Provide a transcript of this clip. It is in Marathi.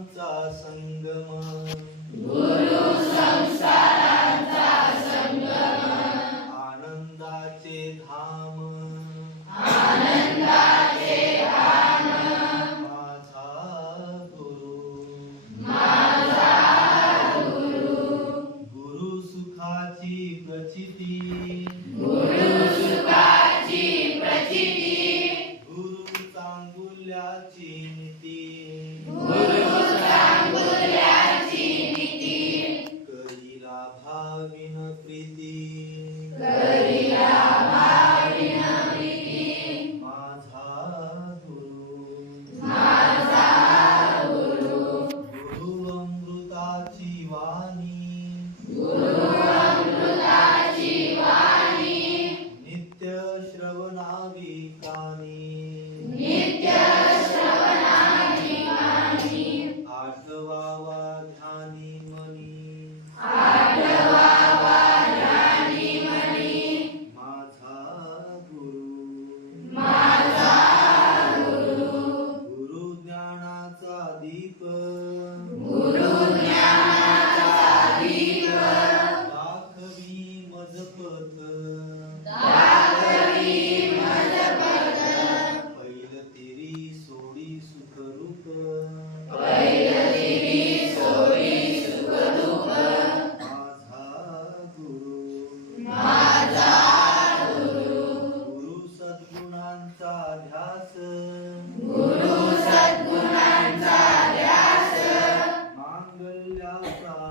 संसारांचा संगम गुरु संसारांचा संगम आनंदाचे धाम. आनंदाचे धाम. माझा गुरु. माझा गुरु. गुरु सुखाची प्रचिती. गुरु सुखाची प्रचिती. गुरु चांगुल्याची प्रीती। माझा गुरु। गुरु अमृताची वाणी। नित्य श्रवणागी कानी आठवावा मजपत पैल तेरी सोडी सुखरूप माझा गुरु गुरु सद्गुणांचा ध्यास मांगल्याचा